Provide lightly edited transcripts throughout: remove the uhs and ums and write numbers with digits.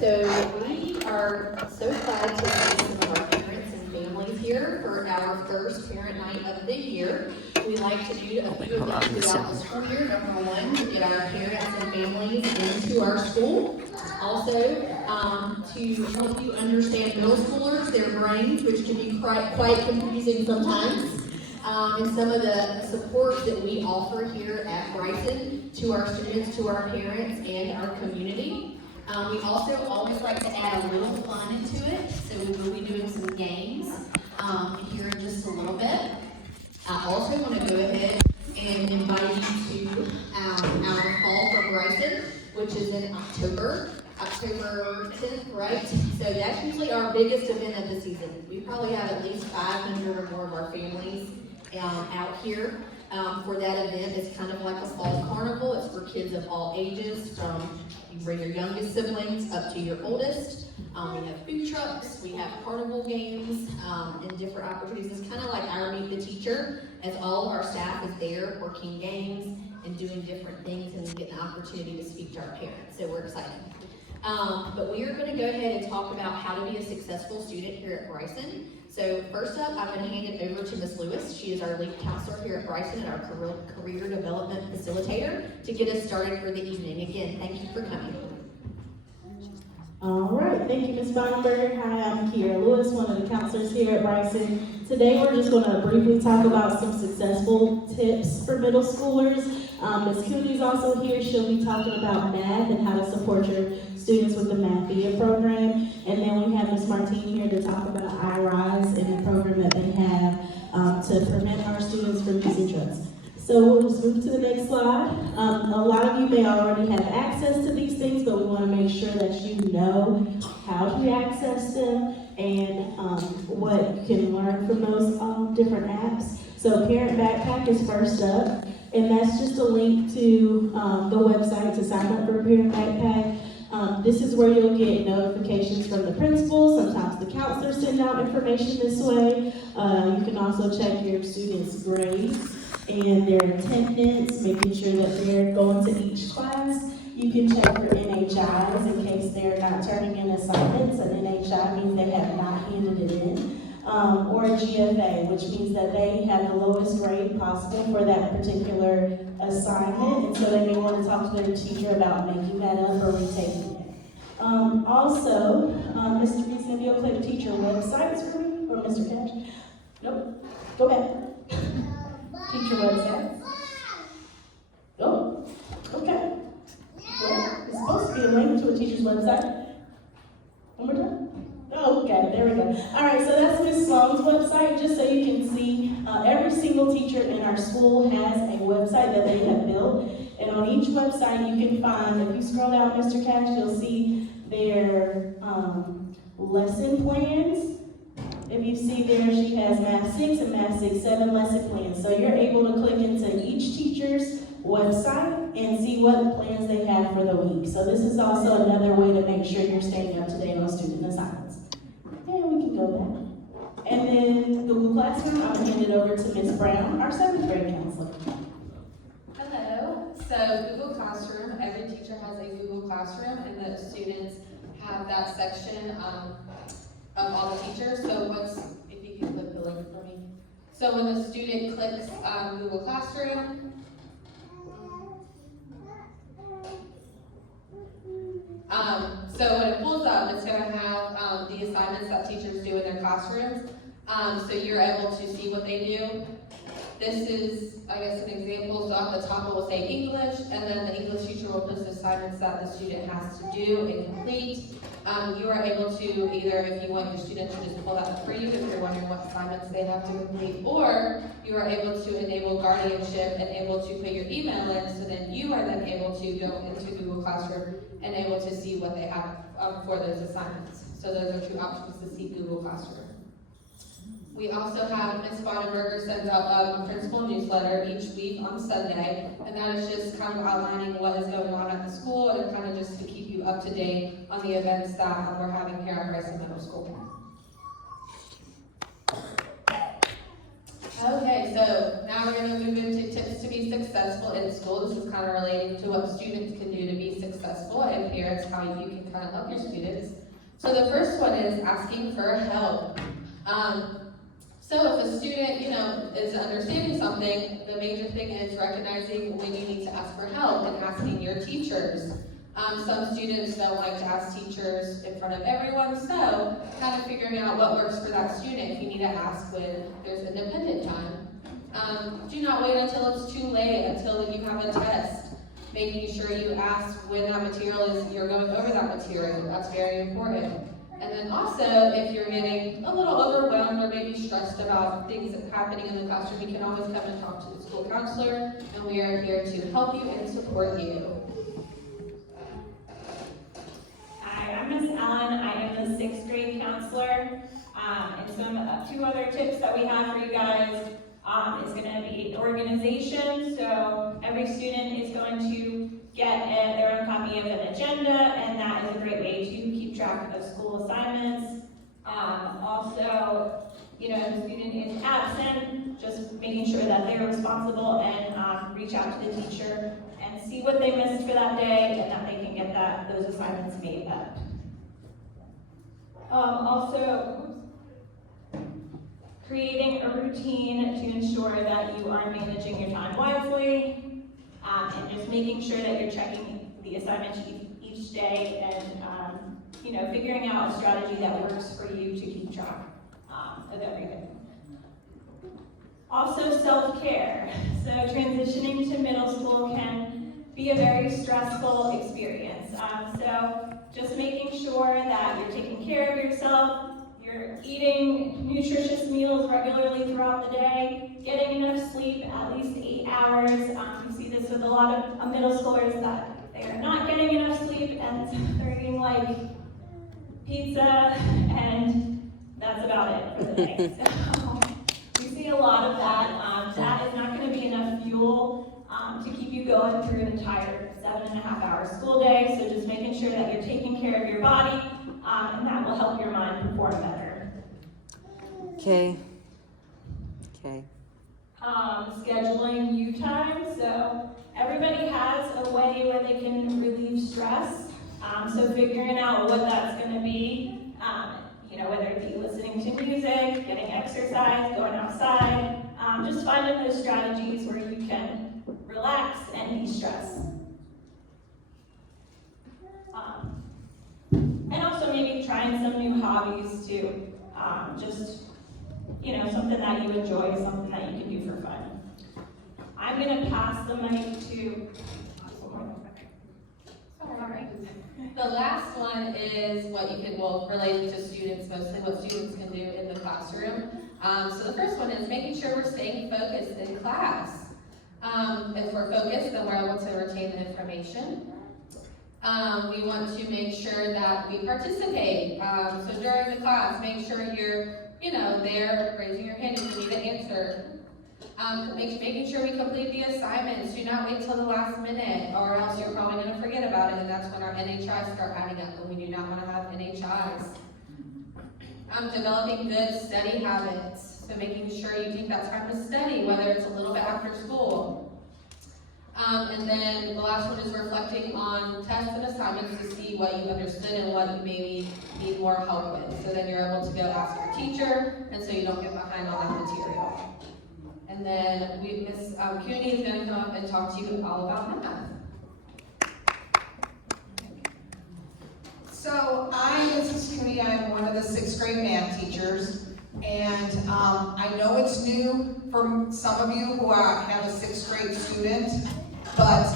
So we are so glad to see some of our parents and families here for our first parent night of the year. We like to do a few events throughout the school year. Number one, to get our parents and families into our school. Also, to help you understand middle schoolers, their brains, which can be quite confusing sometimes. And some of the support that we offer here at Bryson to our students, to our parents, and our community. We also always like to add a little fun into it, so we will be doing some games here in just a little bit. I also want to go ahead and invite you to our Fall for Bryson, which is in October 10th, right? So that's usually our biggest event of the season. We probably have at least 500 or more of our families out here for that event. It's kind of like a fall carnival. It's for kids of all ages, from you bring your youngest siblings up to your oldest. We have food trucks, we have carnival games, and different opportunities. It's kind of like our Meet the Teacher, as all of our staff is there working games and doing different things, and we get an opportunity to speak to our parents. So we're excited. But we are going to go ahead and talk about how to be a successful student here at Bryson. So first up, I'm going to hand it over to Ms. Lewis. She is our lead counselor here at Bryson and our career development facilitator to get us started for the evening. Again, thank you for coming. All right, thank you, Ms. Weinberger. Hi, I'm Kiera Lewis, one of the counselors here at Bryson. Today, we're just going to briefly talk about some successful tips for middle schoolers. Ms. Cooney's also here. She'll be talking about math and how to support your students with the Math Via program. And then we have Ms. Martine here to talk about iRise and the program that they have to prevent our students from using drugs. So we'll just move to the next slide. A lot of you may already have access to these things, but we want to make sure that you know how to access them and what you can learn from those different apps. So Parent Backpack is first up, and that's just a link to the website to sign up for a Parent Backpack. This is where you'll get notifications from the principal. Sometimes the counselors send out information this way. You can also check your students' grades and their attendance, making sure that they're going to each class. You can check for NHIs in case they're not turning in assignments. An NHI means they have not handed it in. Or a GFA, which means that they have the lowest grade possible for that particular assignment, and so they may want to talk to their teacher about making that up or retaking it. Also, Mr. Reed's going to be able to play the teacher websites for me, or Mr. Cash? Nope. Go back. Teacher websites. Oh, okay. Well, it's supposed to be a link to a teacher's website. One more time. Oh, okay, there we go. All right, so that's Ms. Sloan's website, just so you can see. Every single teacher in our school has a website that they have built. And on each website, you can find, if you scroll down, Mr. Cash, you'll see their lesson plans. If you see there, she has Math 6 and Math 6-7 lesson plans. So you're able to click into each teacher's website and see what plans they have for the week. So this is also another way to make sure you're staying up to date on student assignments. And we can go back. And then Google Classroom, I'm going to hand it over to Ms. Brown, our 7th grade counselor. Hello. So Google Classroom, every teacher has a Google Classroom, and the students have that section of all the teachers. So if you can click the link for me. So when the student clicks Google Classroom, so when it pulls up, it's going to have the assignments that teachers do in their classrooms. So you're able to see what they do. This is, I guess, an example. So at the top it will say English, and then the English teacher will post assignments that the student has to do and complete. You are able to either, if you want your student to just pull that for you, if you're wondering what assignments they have to complete, or you are able to enable guardianship and able to put your email in, so then you are then able to go into Google Classroom and able to see what they have for those assignments. So those are two options to see Google Classroom. We also have Ms. Bonenberger sends out a principal newsletter each week on Sunday, and that is just kind of outlining what is going on at the school and kind of just to keep you up to date on the events that we're having here at Bryson Middle School. Okay, so now we're going to move into tips to be successful in school. This is kind of relating to what students can do to be successful, and parents, how you can kind of help your students. So the first one is asking for help. So if a student, is understanding something, the major thing is recognizing when you need to ask for help and asking your teachers. Some students don't like to ask teachers in front of everyone, so kind of figuring out what works for that student. If you need to ask when there's independent time. Do not wait until it's too late, until you have a test. Making sure you ask when that material is, you're going over that material. That's very important. And then also, if you're getting a little overwhelmed or maybe stressed about things happening in the classroom, you can always come and talk to the school counselor, and we are here to help you and support you. Hi, I'm Miss Ellen. I am the 6th grade counselor. And some two other tips that we have for you guys is going to be organization. So every student is going to get their own copy of an agenda, and that is a great way to keep track of school assignments. Also, if a student is absent, just making sure that they're responsible and reach out to the teacher and see what they missed for that day, and that they can get those assignments made up. Also, creating a routine to ensure that you are managing your time wisely, and just making sure that you're checking the assignments each day and figuring out a strategy that works for you to keep track of everything. Also, self-care. So transitioning to middle school can be a very stressful experience. So just making sure that you're taking care of yourself, you're eating nutritious meals regularly throughout the day, getting enough sleep, at least 8 hours. You see this with a lot of middle schoolers that they are not getting enough sleep and they're eating like pizza, and that's about it for the day. So we see a lot of that. That is not going to be enough fuel to keep you going through an entire 7.5-hour school day. So just making sure that you're taking care of your body, and that will help your mind perform better. Okay. Scheduling you time. So everybody has a way where they can relieve stress. So figuring out what that's going to be, whether it be listening to music, getting exercise, going outside, just finding those strategies where you can relax and de-stress. And also maybe trying some new hobbies too. Just, something that you enjoy, something that you can do for fun. I'm going to pass the mic to... The last one is what you can, related to students, mostly what students can do in the classroom. So the first one is making sure we're staying focused in class. If we're focused, then we're able to retain the information. We want to make sure that we participate. So during the class, make sure you're, there raising your hand if you need an answer. Making sure we complete the assignments. Do not wait till the last minute, or else you're probably going to forget about it, and that's when our NHIs start adding up, and we do not want to have NHIs. Developing good study habits, so making sure you take that time to study, whether it's a little bit after school. And then the last one is reflecting on tests and assignments to see what you understood and what you maybe need more help with. So then you're able to go ask your teacher, and so you don't get behind on that material. And then Miss Cooney is going to come up and talk to you all about math. So I'm Mrs. Cooney. I'm one of the 6th grade math teachers. And I know it's new for some of you who have a 6th grade student, but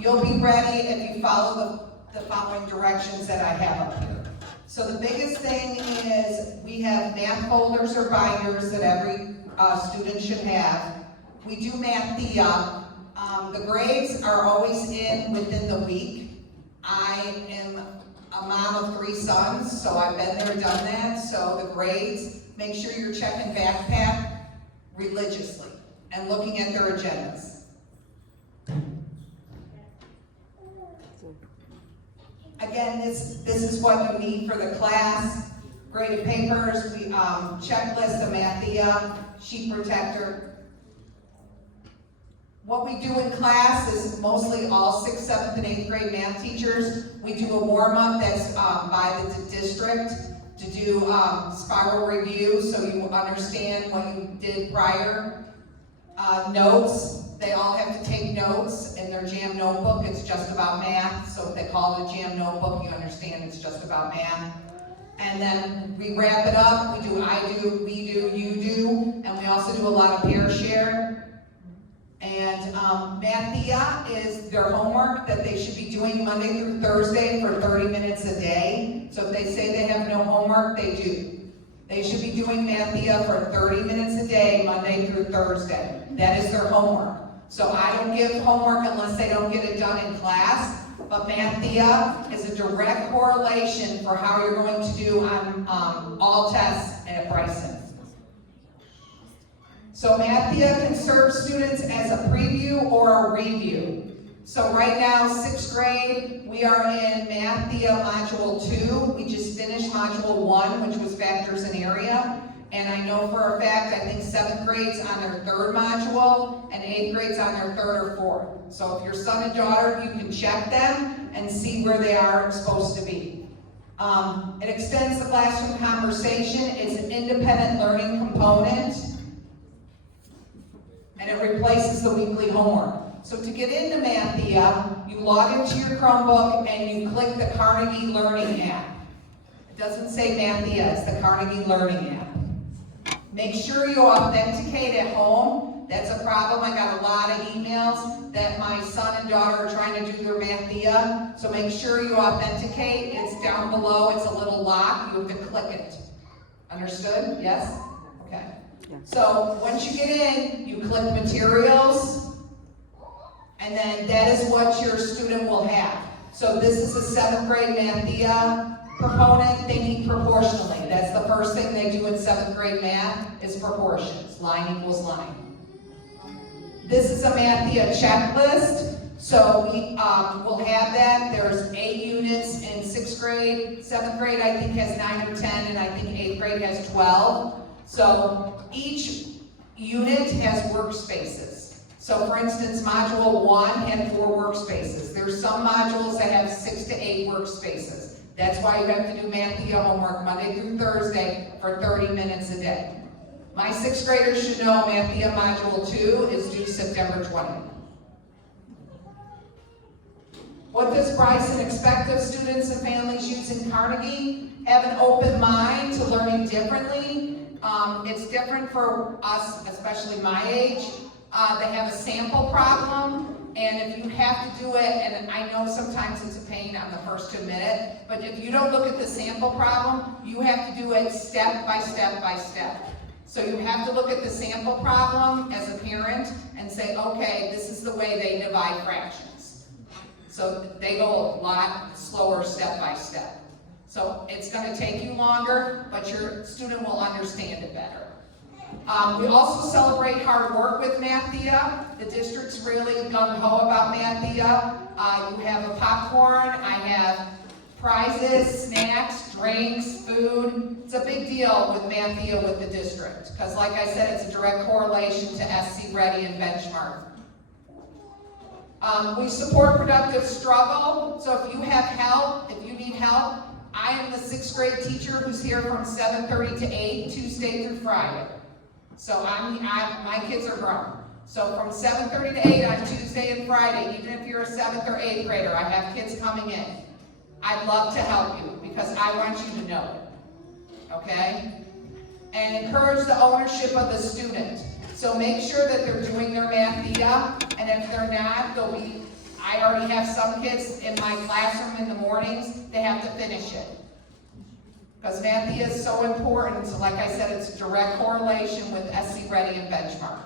you'll be ready if you follow the following directions that I have up here. So the biggest thing is we have math folders or binders that every student should have. We do math the grades are always in within the week. I am a mom of 3 sons, so I've been there, done that. So the grades, make sure you're checking backpack religiously and looking at their agendas. Again, this is what you need for the class. graded papers, we, checklist, the Mathia, sheet protector. What we do in class is mostly all 6th, 7th, and 8th grade math teachers. We do a warm-up that's by the district to do spiral review so you understand what you did prior. Notes, they all have to take notes in their jam notebook. It's just about math, so if they call it a jam notebook, you understand it's just about math. And then we wrap it up. We do I do, we do, you do, and we also do a lot of pair share. And Mathia is their homework that they should be doing Monday through Thursday for 30 minutes a day. So if they say they have no homework, they do. They should be doing Mathia for 30 minutes a day, Monday through Thursday. That is their homework. So I don't give homework unless they don't get it done in class. But Mathia is a direct correlation for how you're going to do on all tests at Bryson. So Mathia can serve students as a preview or a review. So right now, 6th grade, we are in Mathia Module 2. We just finished Module 1, which was factors and area. And I know for a fact, I think 7th grade's on their 3rd module, and 8th grade's on their 3rd or 4th. So if your son and daughter, you can check them and see where they are supposed to be. It extends the classroom conversation. It's an independent learning component. And it replaces the weekly homework. So to get into Mathia, you log into your Chromebook and you click the Carnegie Learning app. It doesn't say Mathia, it's the Carnegie Learning app. Make sure you authenticate at home. That's a problem. I got a lot of emails that my son and daughter are trying to do their Mathia. So make sure you authenticate. It's down below, it's a little lock. You have to click it. Understood? Yes? Okay. So once you get in, you click materials, and then that is what your student will have. So this is a 7th grade Mathia proponent thinking proportionally. That's the first thing they do in 7th grade math is proportions, line equals line. This is a Mathia checklist. So we will have that. There's 8 units in 6th grade. 7th grade I think has 9 or 10, and I think 8th grade has 12. So each unit has workspaces. So for instance, Module 1 had 4 workspaces. There's some modules that have 6 to 8 workspaces. That's why you have to do Mathia homework Monday through Thursday for 30 minutes a day. My 6th graders should know Mathia Module 2 is due September 20th. What does Bryson expect of students and families using Carnegie? Have an open mind to learning differently. It's different for us, especially my age. They have a sample problem, and if you have to do it, and I know sometimes it's a pain, I'm the first to admit it, but if you don't look at the sample problem, you have to do it step by step by step. So you have to look at the sample problem as a parent and say, okay, this is the way they divide fractions. So they go a lot slower step by step. So it's going to take you longer, but your student will understand it better. We also celebrate hard work with Mathia. The district's really gung-ho about Mathia. You have a popcorn, I have prizes, snacks, drinks, food. It's a big deal with Mathia with the district, because like I said, it's a direct correlation to SC Ready and benchmark. We support productive struggle, so if you have help, if you need help, I am the 6th grade teacher who's here from 7:30 to 8, Tuesday through Friday. So my kids are grown. So from 7:30 to 8 on Tuesday and Friday, even if you're a 7th or 8th grader, I have kids coming in. I'd love to help you because I want you to know it, okay? And encourage the ownership of the student. So make sure that they're doing their Mathia, and if they're not, I already have some kids in my classroom in the mornings, they have to finish it. Because Mathia is so important, so like I said, it's a direct correlation with SC Ready and benchmark.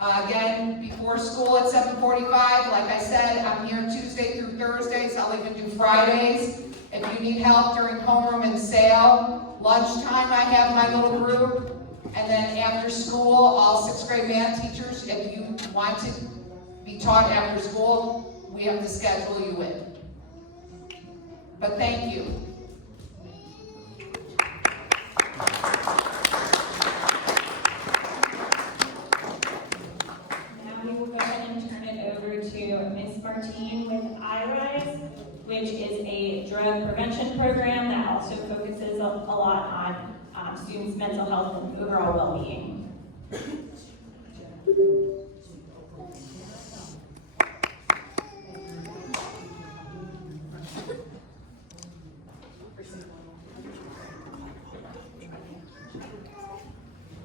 Again, before school at 7:45, like I said, I'm here Tuesday through Thursdays, I'll even do Fridays. If you need help during homeroom and sale, lunchtime I have my little group, and then after school, all 6th grade math teachers, if you want to be taught after school, we have to schedule you in. But thank you. drug prevention program that also focuses a lot on students' mental health and overall well-being.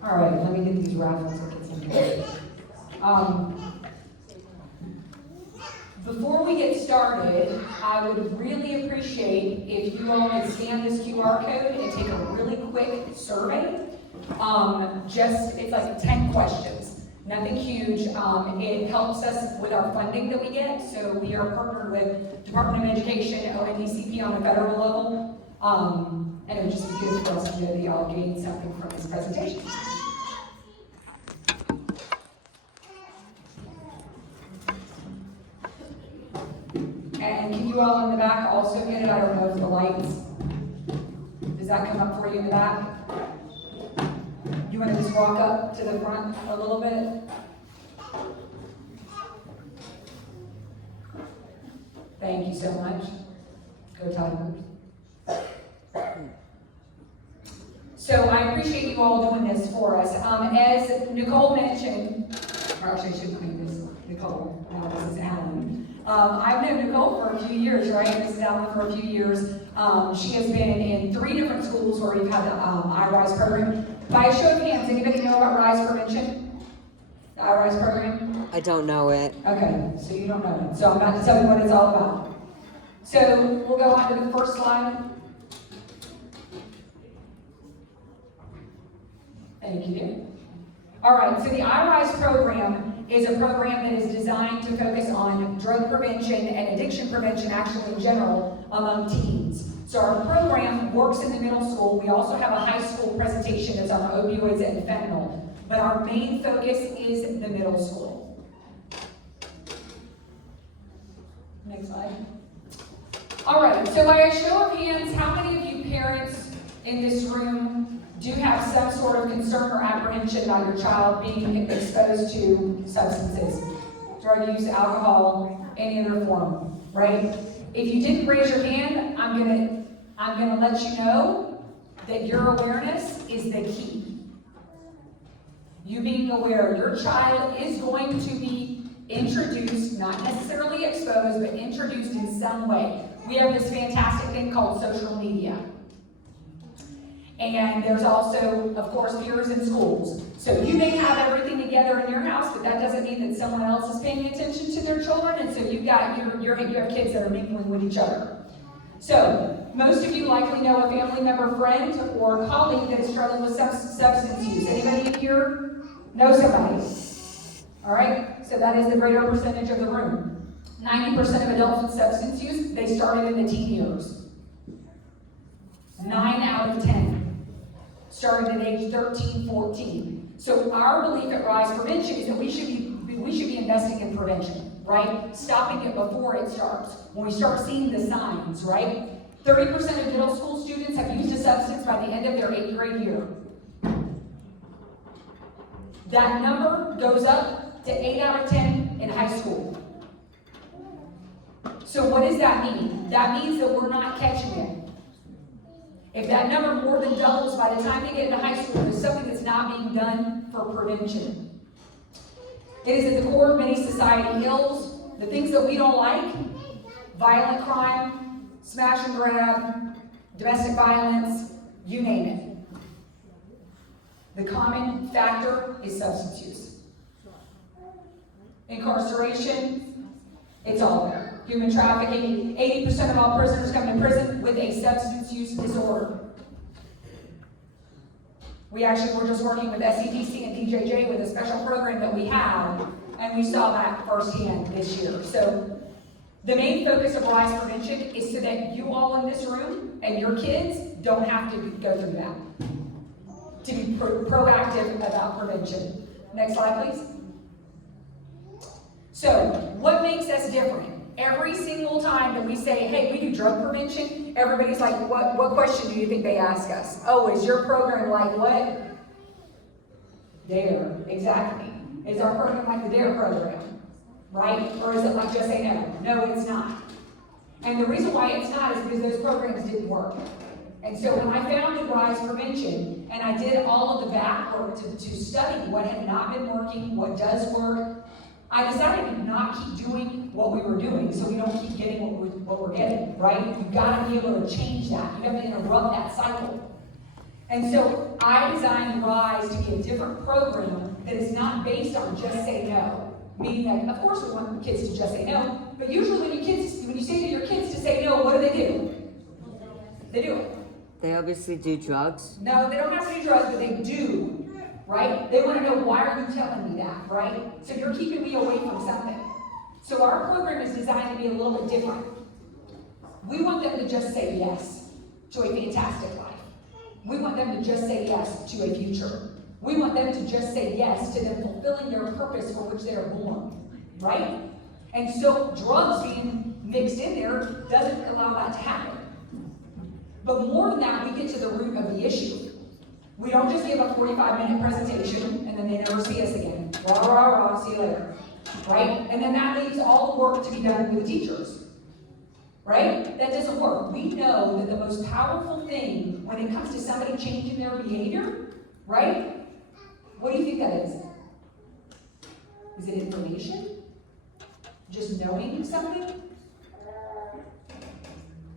All right, let me get these raffles tickets in here. Before we get started, I would really appreciate if you all could scan this QR code and take a really quick survey. It's like 10 questions, nothing huge. It helps us with our funding that we get. So we are partnered with Department of Education, ONDCP on a federal level. And it would just be good for us to know that y'all gained something from this presentation. And can you all in the back also get it? I don't know if the lights, does that come up for you in the back? You want to just walk up to the front a little bit? Thank you so much. Go Tigers. So I appreciate you all doing this for us. As Nicole mentioned, or actually I should name this Nicole, now this is Alan. I've known Nicole for a few years, right? This is Alan for a few years. She has been in 3 different schools where we've had the iRise program. By a show of hands, anybody know about Rise Prevention? The iRise program? I don't know it. Okay, so you don't know it. So I'm about to tell you what it's all about. So we'll go on to the first slide. Thank you, dear. All right, so the iRise program is a program that is designed to focus on drug prevention and addiction prevention, actually in general, among teens. So our program works in the middle school. We also have a high school presentation that's on opioids and fentanyl, but our main focus is the middle school. Next slide. All right, so by a show of hands, how many of you parents in this room do have some sort of concern or apprehension about your child being exposed to substances, drug use, alcohol, any other form, right? If you didn't raise your hand, I'm gonna let you know that your awareness is the key. You being aware your child is going to be introduced, not necessarily exposed, but introduced in some way. We have this fantastic thing called social media. And there's also, of course, peers in schools. So you may have everything together in your house, but that doesn't mean that someone else is paying attention to their children, and so you have kids that are mingling with each other. So most of you likely know a family member, friend, or colleague that is struggling with substance use. Anybody in here know somebody? All right, so that is the greater percentage of the room. 90% of adults with substance use, they started in the teen years. 9 out of 10 started at age 13, 14. So our belief at Rise Prevention is that we should be investing in prevention, right? Stopping it before it starts. When we start seeing the signs, right? 30% of middle school students have used a substance by the end of their 8th grade year. That number goes up to 8 out of 10 in high school. So what does that mean? That means that we're not catching it. If that number more than doubles by the time they get into high school, there's something that's not being done for prevention. It is at the core of many society ills, the things that we don't like: violent crime, smash and grab, domestic violence, you name it. The common factor is substance use. Incarceration, it's all there. Human trafficking, 80% of all prisoners come to prison with a substance use disorder. We actually were just working with SEDC and DJJ with a special program that we have, and we saw that firsthand this year. So the main focus of Rise Prevention is so that you all in this room and your kids don't have to go through that. To be proactive about prevention. Next slide, please. So, what makes us different? Every single time that we say, hey, we do drug prevention, everybody's like, what question do you think they ask us? Oh, is your program like what? DARE, exactly. Is our program like the DARE program? Right? Or is it like Just Say No? No, it's not. And the reason why it's not is because those programs didn't work. And so when I founded Rise Prevention, and I did all of the back work to study what had not been working, what does work, I decided to not keep doing what we were doing so we don't keep getting what we're getting, right? You've got to be able to change that. You have to interrupt that cycle. And so I designed Rise to be a different program that is not based on just say no. Meaning that, of course, we want kids to just say no, but usually when you say to your kids to say no, what do? They do it. They obviously do drugs. No, they don't have to do drugs, but they do, right? They want to know, why are you telling me that, right? So you're keeping me away from something. So our program is designed to be a little bit different. We want them to just say yes to a fantastic life. We want them to just say yes to a future. We want them to just say yes to them fulfilling their purpose for which they are born, right? And so drugs being mixed in there doesn't allow that to happen. But more than that, we get to the root of the issue. We don't just give a 45-minute presentation and then they never see us again. Rah, rah, rah, see you later, right? And then that leaves all the work to be done with the teachers, right? That doesn't work. We know that the most powerful thing when it comes to somebody changing their behavior, right? What do you think that is? Is it information? Just knowing something?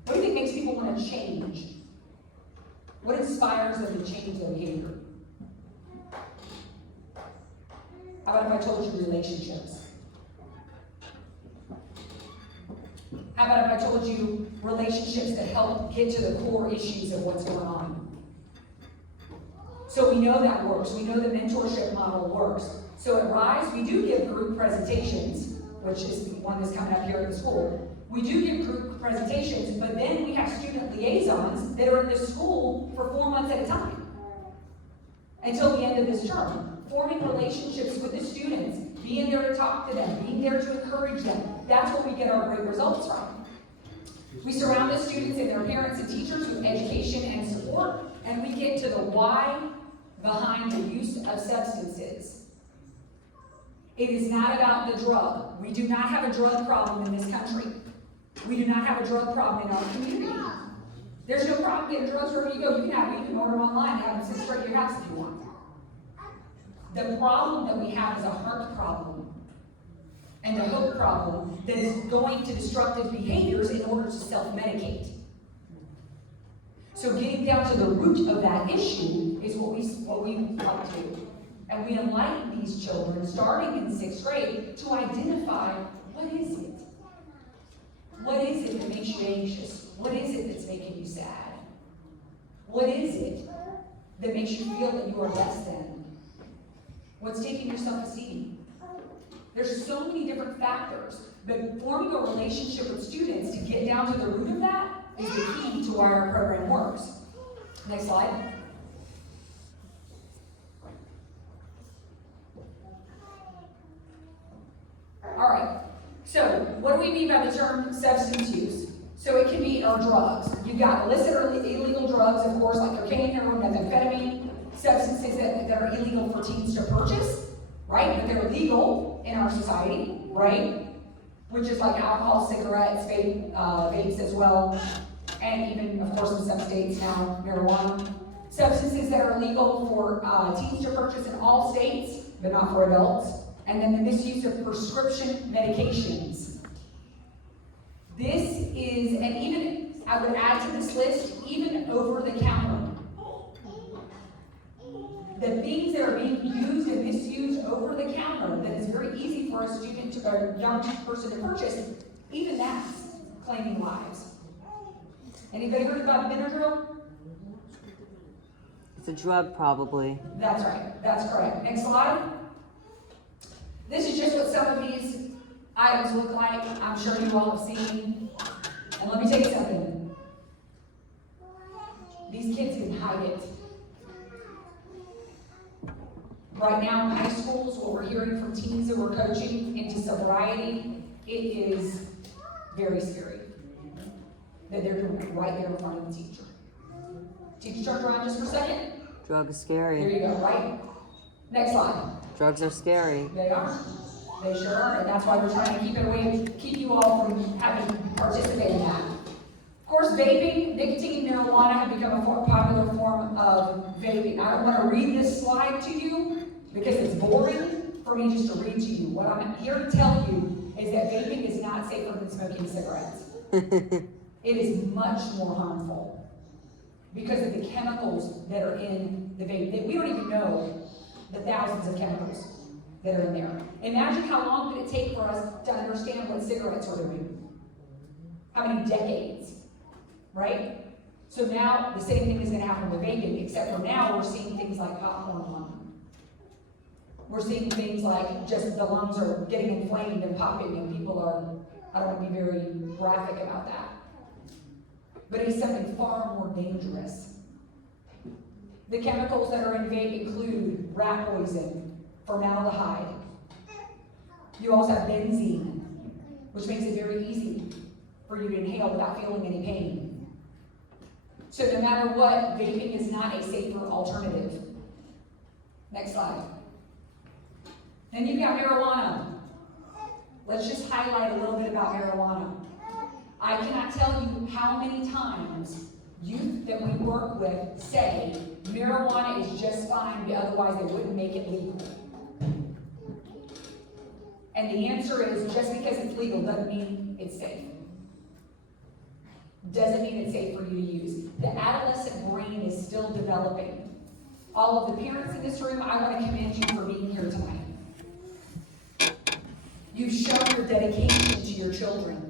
What do you think makes people want to change? What inspires them to change their behavior? How about if I told you relationships? How about if I told you relationships that help get to the core issues of what's going on? So we know that works. We know the mentorship model works. So at Rise, we do give group presentations, which is the one that's coming up here at the school. We do give group presentations, but then we have student liaisons that are in the school for 4 months at a time until the end of this term, forming relationships with the students, being there to talk to them, being there to encourage them. That's where we get our great results from. We surround the students and their parents and teachers with education and support, and we get to the why behind the use of substances. It is not about the drug. We do not have a drug problem in this country. We do not have a drug problem in our community. There's no problem getting drugs wherever you go. You can order them online and have them sent straight to your house if you want. The problem that we have is a heart problem and a hope problem that is going to destructive behaviors in order to self-medicate. So getting down to the root of that issue is what we like to do. And we enlighten these children, starting in 6th grade, to identify, what is it? What is it that makes you anxious? What is it that's making you sad? What is it that makes you feel that you are less than? What's taking your self-esteem? There's so many different factors, but forming a relationship with students to get down to the root of that is the key to why our program works. Next slide. All right, so what do we mean by the term substance use? So it can be our drugs. You've got illicit or illegal drugs, of course, like cocaine, heroin, methamphetamine, substances that are illegal for teens to purchase, right? But they're legal in our society, right? Which is like alcohol, cigarettes, vapes as well, and even, of course, in some states now, marijuana. Substances that are legal for teens to purchase in all states, but not for adults. And then the misuse of prescription medications. This is, and even, I would add to this list, even over the counter. The things that are being used and misused over the counter that is very easy for a student or young person to purchase, even that's claiming lives. Anybody heard about Benadryl? It's a drug, probably. That's right, that's correct. Next slide. This is just what some of these items look like. I'm sure you all have seen. And let me tell you something. These kids can hide it. Right now in high schools, what we're hearing from teens that we're coaching into sobriety, it is very scary that they're doing it right there in front of the teacher. Teacher, turn around just for a second. Drug is There scary. you go, right? Next slide. Drugs are scary. They are. They sure are, and that's why we're trying to keep it away, keep you all from having to participate in that. Of course, vaping, nicotine, marijuana have become a popular form of vaping. I don't want to read this slide to you because it's boring for me just to read to you. What I'm here to tell you is that vaping is not safer than smoking cigarettes. It is much more harmful because of the chemicals that are in the vape. We don't even know the thousands of chemicals that are in there. Imagine how long did it take for us to understand what cigarettes were doing? How many decades, right? So now the same thing is going to happen with vaping, except for now we're seeing things like popcorn lung. We're seeing things like just the lungs are getting inflamed and popping, and people are, I don't want to be very graphic about that. But it's something far more dangerous. The chemicals that are in vape include rat poison, formaldehyde. You also have benzene, which makes it very easy for you to inhale without feeling any pain. So no matter what, vaping is not a safer alternative. Next slide. Then you've got marijuana. Let's just highlight a little bit about marijuana. I cannot tell you how many times youth that we work with say marijuana is just fine, but otherwise they wouldn't make it legal. And the answer is just because it's legal doesn't mean it's safe. Doesn't mean it's safe for you to use. The adolescent brain is still developing. All of the parents in this room, I want to commend you for being here tonight. You've shown your dedication to your children.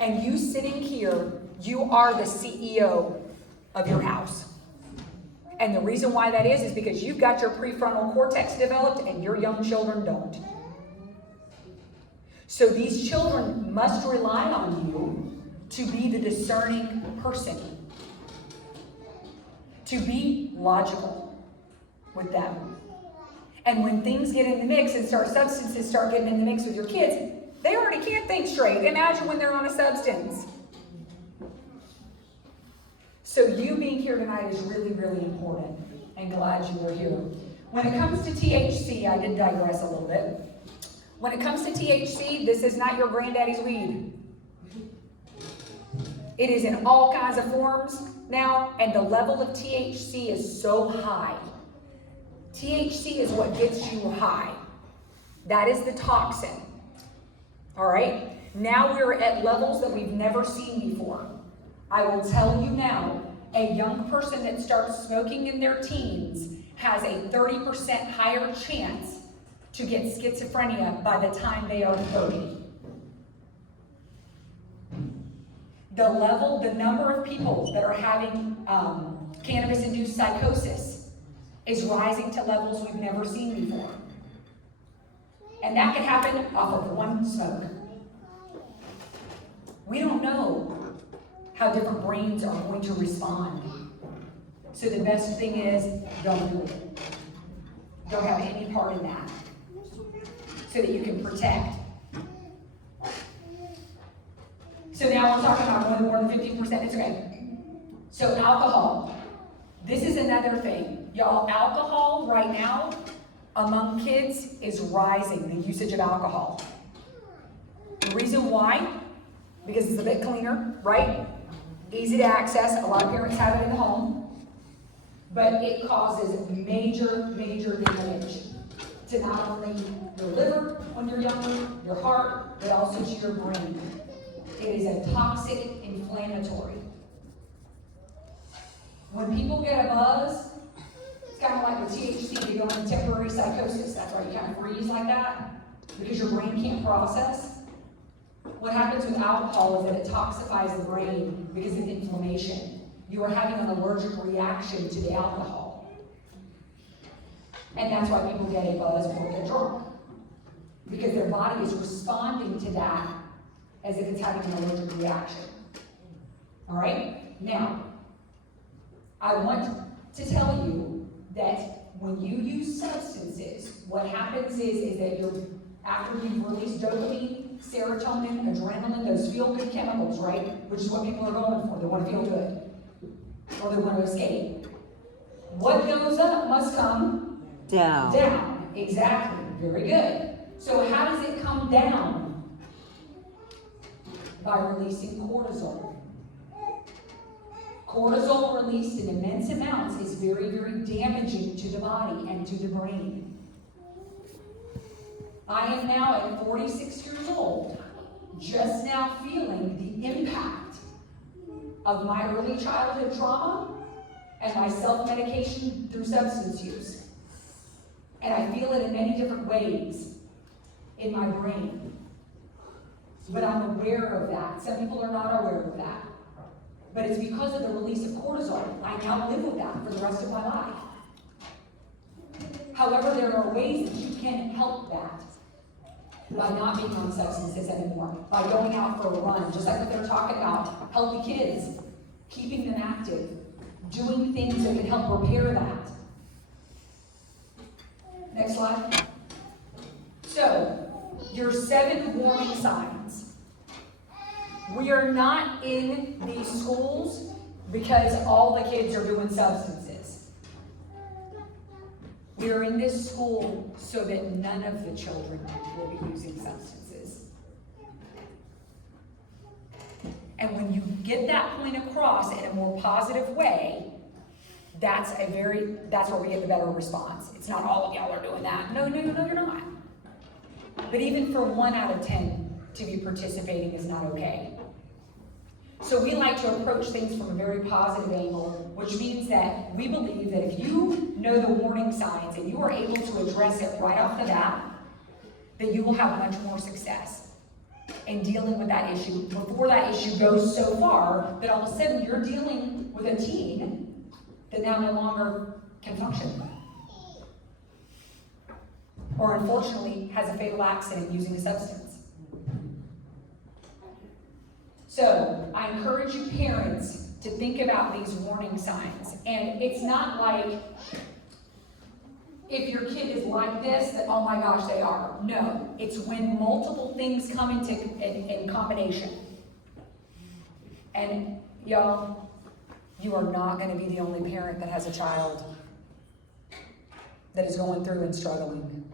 And you sitting here, you are the CEO of your house. And the reason why that is because you've got your prefrontal cortex developed and your young children don't. So these children must rely on you to be the discerning person, to be logical with them. And when things get in the mix and substances start getting in the mix with your kids, they already can't think straight. Imagine when they're on a substance. So you being here tonight is really, really important, and glad you were here. When it comes to THC, I did digress a little bit. When it comes to THC, this is not your granddaddy's weed. It is in all kinds of forms now, and the level of THC is so high. THC is what gets you high. That is the toxin. All right? Now we're at levels that we've never seen before. I will tell you now, a young person that starts smoking in their teens has a 30% higher chance to get schizophrenia by the time they are 30. The number of people that are having cannabis-induced psychosis is rising to levels we've never seen before. And that can happen off of one smoke. We don't know how different brains are going to respond. So the best thing is, don't do it. Don't have any part in that. So that you can protect. So now we're talking about more than 50%. It's okay. So alcohol. This is another thing. Y'all, alcohol right now among kids is rising, the usage of alcohol. The reason why? Because it's a bit cleaner, right? Easy to access. A lot of parents have it in the home. But it causes major, major damage to not only your liver when you're younger, your heart, but also to your brain. It is a toxic inflammatory. When people get a buzz, it's kind of like with THC, you go into temporary psychosis. That's why you kind of freeze like that, because your brain can't process. What happens with alcohol is that it toxifies the brain because of inflammation. You are having an allergic reaction to the alcohol. And that's why people get a buzz or get drunk. Because their body is responding to that as if it's having an allergic reaction. All right? Now, I want to tell you that when you use substances, what happens is that after you've released dopamine, serotonin, adrenaline, those feel-good chemicals, right? Which is what people are going for. They want to feel good. Or they want to escape. What goes up must come down. down. Exactly. Very good. So how does it come down? By releasing cortisol. Cortisol released in immense amounts is very, very damaging to the body and to the brain. I am now at 46 years old, just now feeling the impact of my early childhood trauma and my self-medication through substance use. And I feel it in many different ways in my brain. But I'm aware of that. Some people are not aware of that. But it's because of the release of cortisol. I now live with that for the rest of my life. However, there are ways that you can help that by not being on substances anymore, by going out for a run, just like what they're talking about, healthy kids, keeping them active, doing things that can help repair that. Next slide. So, your 7 warning signs. We are not in these schools because all the kids are doing substances. We are in this school so that none of the children will be using substances. And when you get that point across in a more positive way, that's where we get the better response. It's not all of y'all are doing that. No, you're not. But even for 1 out of 10 to be participating is not okay. So we like to approach things from a very positive angle, which means that we believe that if you know the warning signs and you are able to address it right off the bat, that you will have much more success in dealing with that issue before that issue goes so far that all of a sudden you're dealing with a teen that now no longer can function. Or unfortunately has a fatal accident using a substance. So, I encourage you parents to think about these warning signs. And it's not like if your kid is like this, that oh my gosh, they are. No, it's when multiple things come in combination. And y'all, you are not going to be the only parent that has a child that is going through and struggling.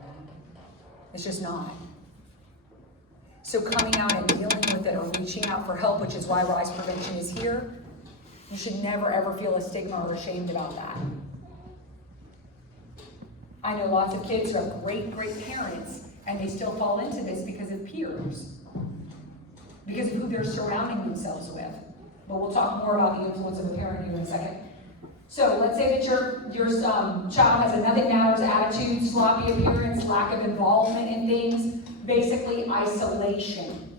It's just not. So coming out and dealing with it or reaching out for help, which is why Rise Prevention is here, you should never ever feel a stigma or ashamed about that. I know lots of kids who have great parents and they still fall into this because of peers, because of who they're surrounding themselves with. But we'll talk more about the influence of a parent here in a second. So let's say that your child has a nothing matters attitude, sloppy appearance, lack of involvement in things, basically isolation,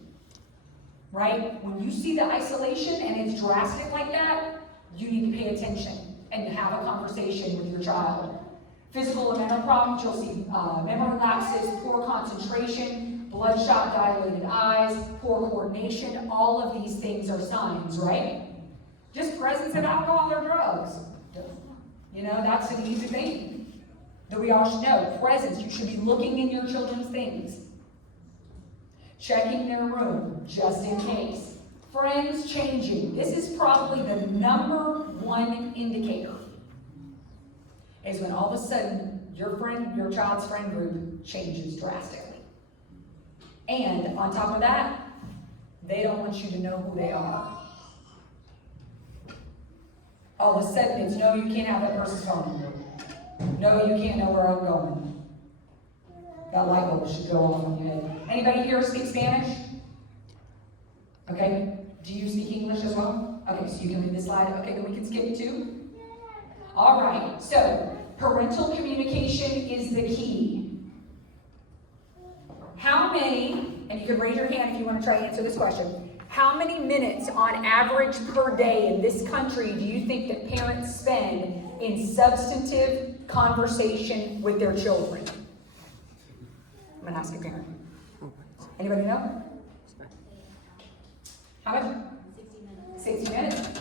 right? When you see the isolation and it's drastic like that, you need to pay attention and have a conversation with your child. Physical and mental problems, you'll see memory lapses, poor concentration, bloodshot, dilated eyes, poor coordination. All of these things are signs, right? Just presence of alcohol or drugs. You know, that's an easy thing that we all should know. Presence, you should be looking in your children's things. Checking their room, just in case. Friends changing. This is probably the number 1 indicator. Is when all of a sudden your child's friend group changes drastically. And on top of that, they don't want you to know who they are. All of a sudden it's no, you can't have that person's phone. No, you can't know where I'm going. That light bulb should go off in your head. Anybody here speak Spanish? Okay. Do you speak English as well? Okay, so you can read this slide. Okay, then we can skip to. All right, so parental communication is the key. How many, and you can raise your hand if you want to try to answer this question, how many minutes on average per day in this country do you think that parents spend in substantive conversation with their children? I'm going to ask a parent. Anybody know? How much? 60 minutes.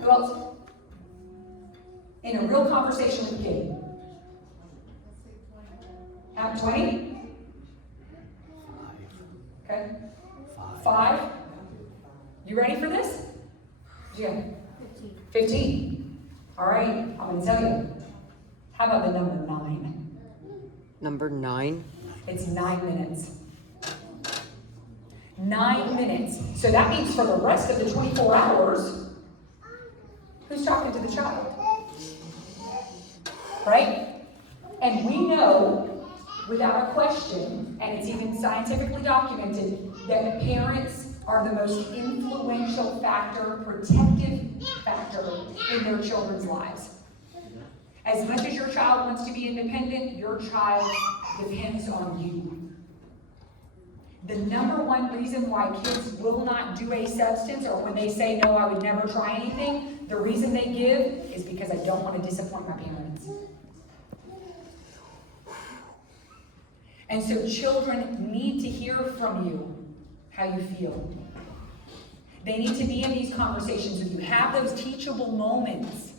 Who else? In a real conversation with a kid. Have 20? Okay. 5? You ready for this? Yeah. 15. All right, I'm going to tell you. How about the number 9? Number 9? It's 9 minutes. 9 minutes. So that means for the rest of the 24 hours, who's talking to the child? Right? And we know, without a question, and it's even scientifically documented, that parents are the most influential factor, protective factor in their children's lives. As much as your child wants to be independent, your child depends on you. The number one reason why kids will not do a substance, or when they say, no, I would never try anything, the reason they give is because I don't want to disappoint my parents. And so children need to hear from you how you feel. They need to be in these conversations with you. Have those teachable moments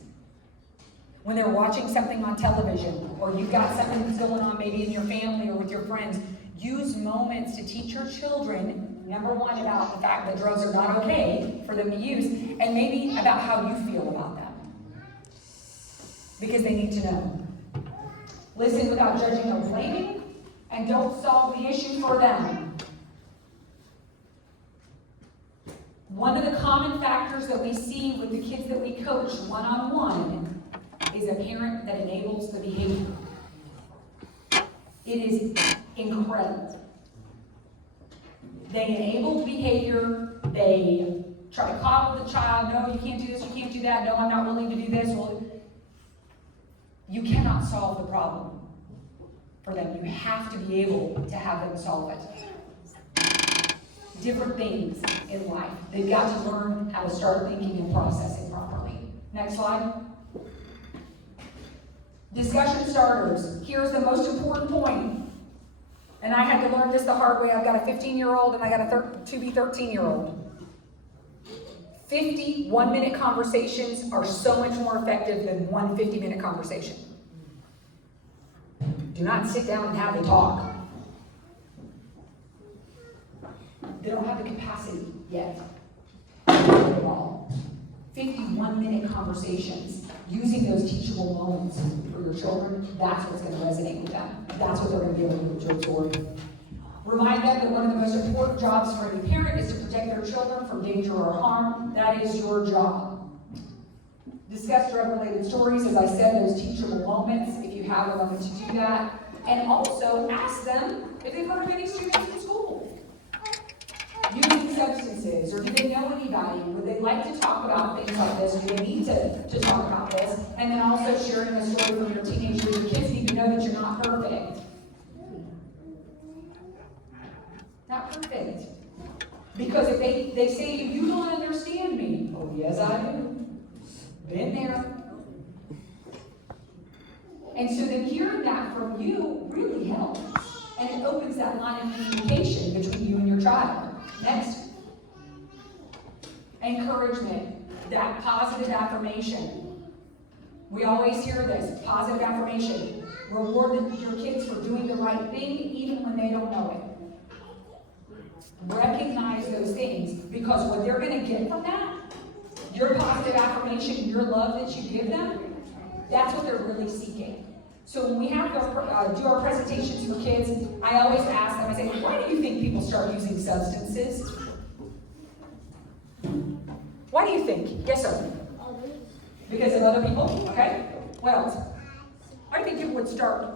when they're watching something on television, or you've got something that's going on maybe in your family or with your friends. Use moments to teach your children, number one, about the fact that drugs are not okay for them to use, and maybe about how you feel about them. Because they need to know. Listen without judging or blaming, and don't solve the issue for them. One of the common factors that we see with the kids that we coach one-on-one is a parent that enables the behavior. It is incredible. They enable behavior, they try to coddle the child, no, you can't do this, you can't do that, no, I'm not willing to do this. Well, you cannot solve the problem for them. You have to be able to have them solve it. Different things in life. They've got to learn how to start thinking and processing properly. Next slide. Discussion starters. Here's the most important point. And I had to learn this the hard way. I've got a 15-year-old and I got a to-be 13-year-old. 50 one-minute conversations are so much more effective than one 50-minute conversation. Do not sit down and have the talk. They don't have the capacity yet at all. 51-minute conversations, using those teachable moments for your children, that's what's going to resonate with them. That's what they're going to be able to absorb. Remind them that one of the most important jobs for any parent is to protect their children from danger or harm. That is your job. Discuss drug-related stories, as I said, those teachable moments, if you have a moment to do that. And also ask them if they've heard of any students in school using substances, or do they know anybody? Would they like to talk about things like this? Do they need to talk about this? And then also sharing a story from your teenagers. Your kids need to know that you're not perfect. Not perfect. Because if they say to you, you don't understand me. Oh, yes, I do. Been there. And so then hearing that from you really helps. And it opens that line of communication between you and your child. Next. Encouragement. That positive affirmation. We always hear this. Positive affirmation. Reward your kids for doing the right thing even when they don't know it. Recognize those things, because what they're going to get from that, your positive affirmation, your love that you give them, that's what they're really seeking. So when we have to do our presentations for kids, I always ask them, I say, why do you think people start using substances? Why do you think? Yes, sir? Because of other people? Okay. What else? Why do you think people would start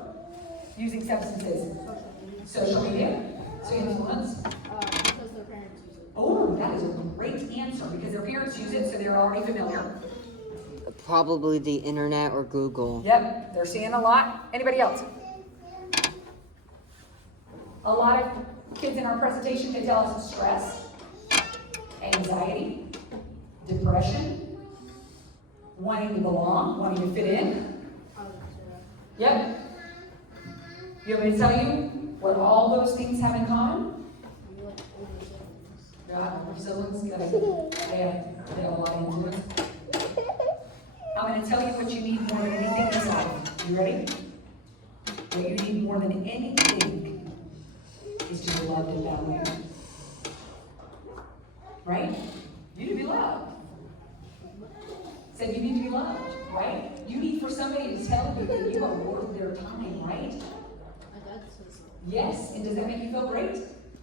using substances? Social media? So influence? Because their parents use it. Oh, that is a great answer, because their parents use it, so they're already familiar. Probably the internet or Google. Yep, they're seeing a lot. Anybody else? A lot of kids in our presentation, they tell us stress, anxiety, depression, wanting to belong, wanting to fit in. Yep. You want me to tell you what all those things have in common? God, siblings, they have a lot of influence. I'm going to tell you what you need more than anything in this life. You ready? What you need more than anything is to be loved and valued. Right? You need to be loved. Said you need to be loved, right? You need for somebody to tell you that you are worth their time, right? My dad says so. Yes, and does that make you feel great?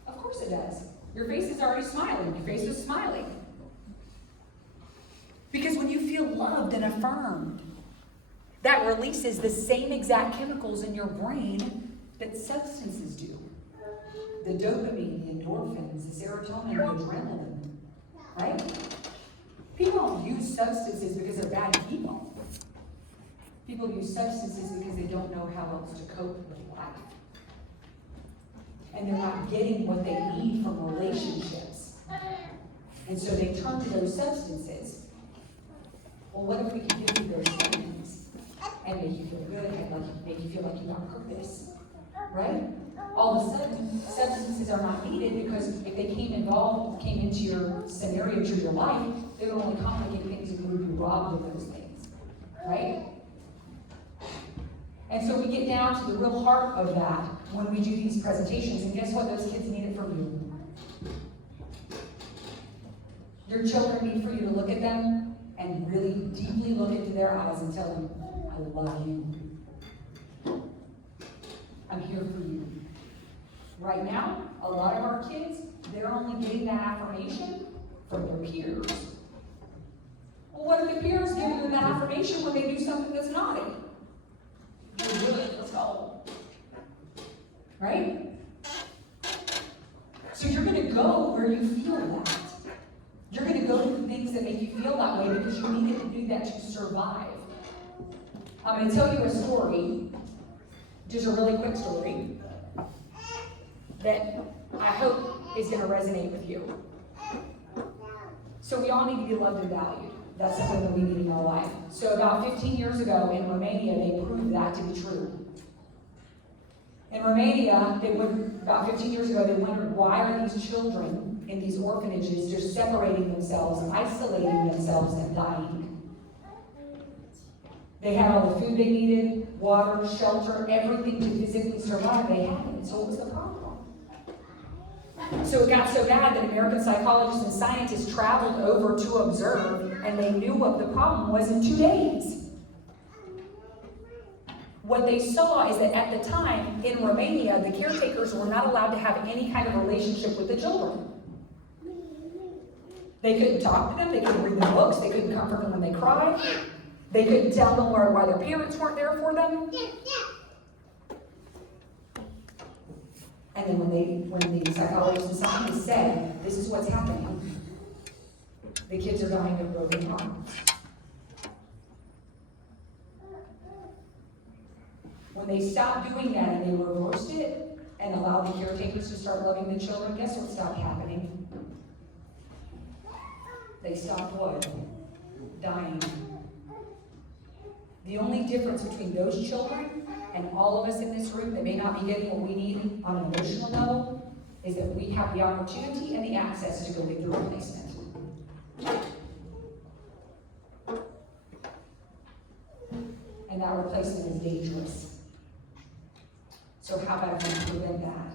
Of course it does. Your face is already smiling. Your face is smiling. Because when you feel loved and affirmed, that releases the same exact chemicals in your brain that substances do. The dopamine, the endorphins, the serotonin, the adrenaline, right? People don't use substances because they're bad people. People use substances because they don't know how else to cope with life. And they're not getting what they need from relationships. And so they turn to those substances. Well, what if we can give you those things and make you feel good and make you feel like you got purpose, right? All of a sudden, substances are not needed because if they came into your scenario, to your life, they would only complicate things and you would be robbed of those things, right? And so we get down to the real heart of that when we do these presentations, and guess what? Those kids need it from you. Your children need for you to look at them and really deeply look into their eyes and tell them, I love you. I'm here for you. Right now, a lot of our kids, they're only getting that affirmation from their peers. Well, what if the peers give them that affirmation when they do something that's naughty? You're good, let's go. Right? So you're going to go where you feel that. You're going to go to the things that make you feel that way because you needed to do that to survive. I'm going to tell you a story, just a really quick story, that I hope is going to resonate with you. So we all need to be loved and valued. That's something that we need in our life. So about 15 years ago in Romania, they proved that to be true. In Romania, about 15 years ago, they wondered why are these children in these orphanages just separating themselves, isolating themselves, and dying. They had all the food they needed, water, shelter, everything to physically survive. They had it. So what was the problem? So it got so bad that American psychologists and scientists traveled over to observe, and they knew what the problem was in 2 days. What they saw is that at the time in Romania, the caretakers were not allowed to have any kind of relationship with the children. They couldn't talk to them, they couldn't read them books, they couldn't comfort them when they cried, they couldn't tell them why their parents weren't there for them. And then when the psychologists and scientists said, this is what's happening, the kids are dying of broken arms. When they stopped doing that and they reversed it and allowed the caretakers to start loving the children, guess what stopped happening? They stopped what? Dying. The only difference between those children and all of us in this room that may not be getting what we need on an emotional level is that we have the opportunity and the access to go get the replacement. And that replacement is dangerous. So how about if we prevent that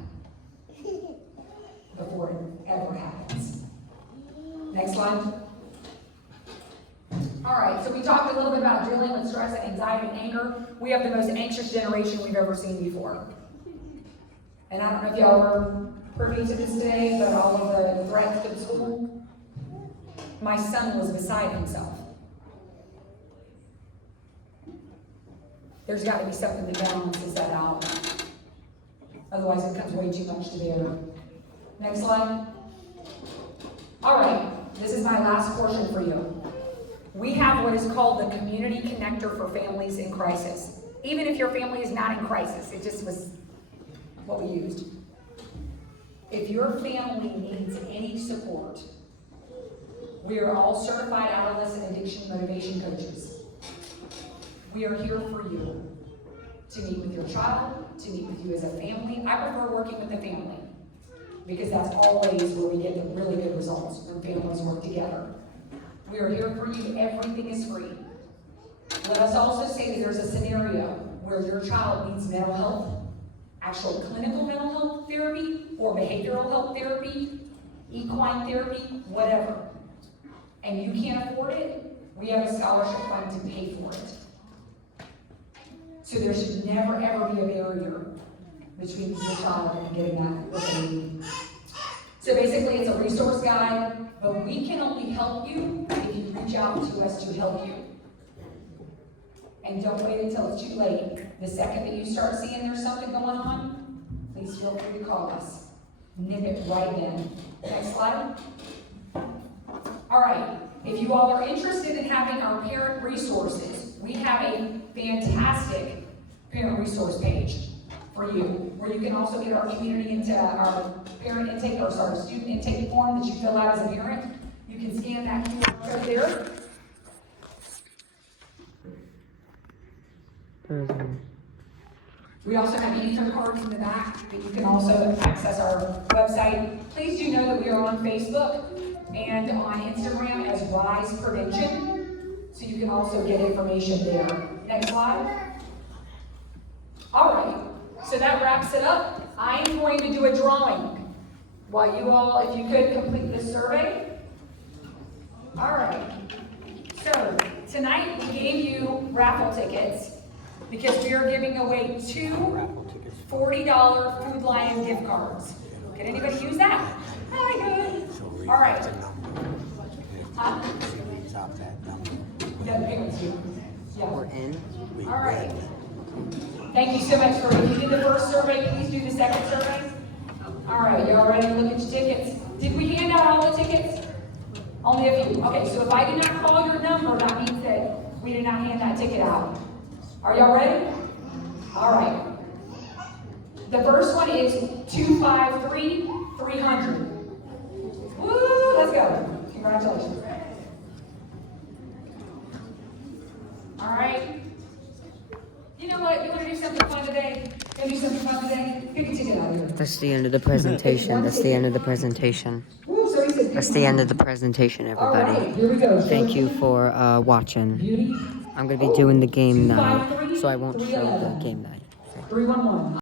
before it ever happens? Next slide. All right, so we talked a little bit about dealing with stress and anxiety and anger. We have the most anxious generation we've ever seen before. And I don't know if y'all were privy to this today, but all of the threats to the school, my son was beside himself. There's got to be something that balances that out. Otherwise, it becomes way too much to bear. Next slide. All right, this is my last portion for you. We have what is called the Community Connector for Families in Crisis. Even if your family is not in crisis, it just was what we used. If your family needs any support, we are all certified adolescent addiction motivation coaches. We are here for you to meet with your child, to meet with you as a family. I prefer working with the family because that's always where we get the really good results when families work together. We are here for you. Everything is free. Let us also say that there's a scenario where your child needs mental health, actual clinical mental health therapy, or behavioral health therapy, equine therapy, whatever. And you can't afford it, we have a scholarship fund to pay for it. So there should never, ever be a barrier between your child and getting that what they need. So basically, it's a resource guide, but we can only help you if you reach out to us to help you. And don't wait until it's too late. The second that you start seeing there's something going on, please feel free to call us. Nip it right then. Next slide. All right, if you all are interested in having our parent resources, we have a fantastic parent resource page for you, where you can also get our community into our parent intake, or sorry, student intake form that you fill out as a parent. You can scan that QR code there. We also have info cards in the back that you can also access our website. Please do know that we are on Facebook and on Instagram as Wise Prevention, so you can also get information there. Next slide. All right, so that wraps it up. I am going to do a drawing while you all, if you could, complete this survey. All right, so tonight we gave you raffle tickets because we are giving away 2 $40 Food Lion gift cards. Can anybody use that? Hi, good. All right. Yeah, the parents do. Yeah. We're in. All right. Thank you so much for, if you did the first survey, please do the second survey. All right, y'all ready to look at your tickets? Did we hand out all the tickets? Only a few. Okay, so if I do not call your number, that means that we did not hand that ticket out. Are y'all ready? All right. The first one is 253-300. Woo, let's go. Congratulations. All right. You know what? You want to do something fun today? Gonna do something fun today? Pick a ticket out of here. That's the end of the presentation. That's the end of the presentation. Woo, so he said, That's the end of the presentation, all right, everybody. here we go. Thank you for watching. Beauty. I'm gonna be doing the game now, so I won't show the game night. 311.